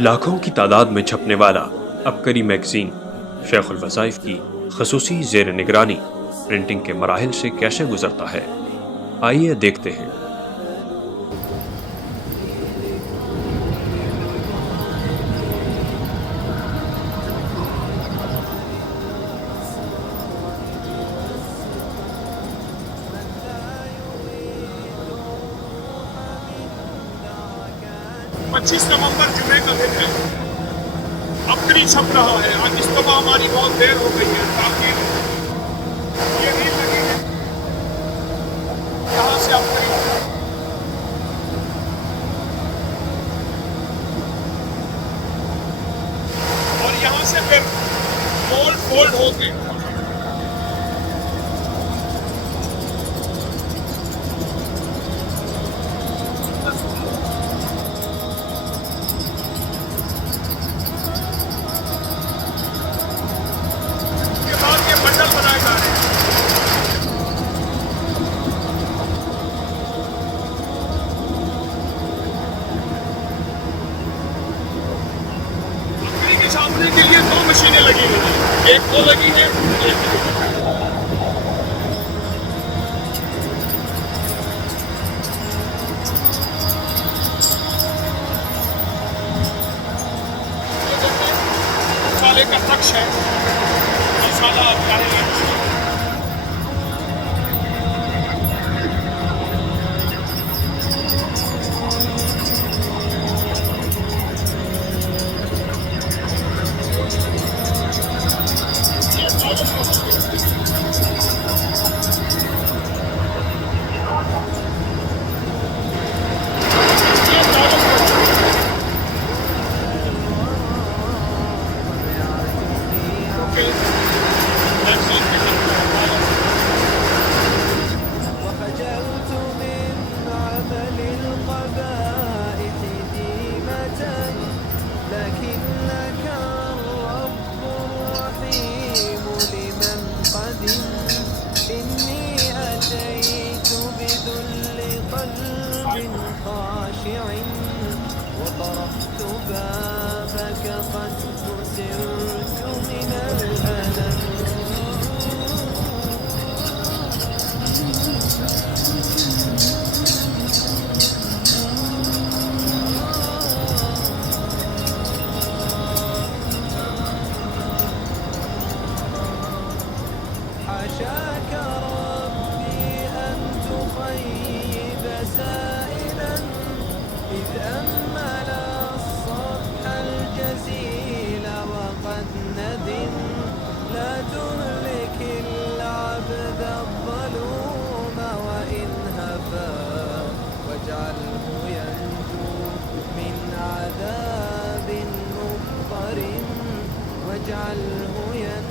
लाखों की तादाद में छपने वाला अबकरी मैगजीन शेखुल वज़ाइफ की खसूसी ज़ेर निगरानी प्रिंटिंग के मराहिल से कैसे गुजरता है, आइए देखते हैं। पच्चीस नवंबर जुमे का दिन है। अबकरी छप रहा है। आज इज्तिमा हमारी बहुत देर हो गई है ताकि ये नहीं लगी है यहाँ से अबकरी और यहाँ से फिर फोल्ड होके बंडल बनाए जा रहे हैं। अबकरी के छापने के लिए 2 मशीनें लगी हुई हैं, एक तो लगी है, एक मसाले का नक्श है। मसाला आप डालेंगे وطرقت بابك قد كسرت من الألم حاشاك ربي أن تخيب سائلا إذ أمل الصفح الجزيل وقد ندم لا تهلك العبد الظلوم وإن هفا واجعله ينجو من عذاب مضطرم واجعله ينجو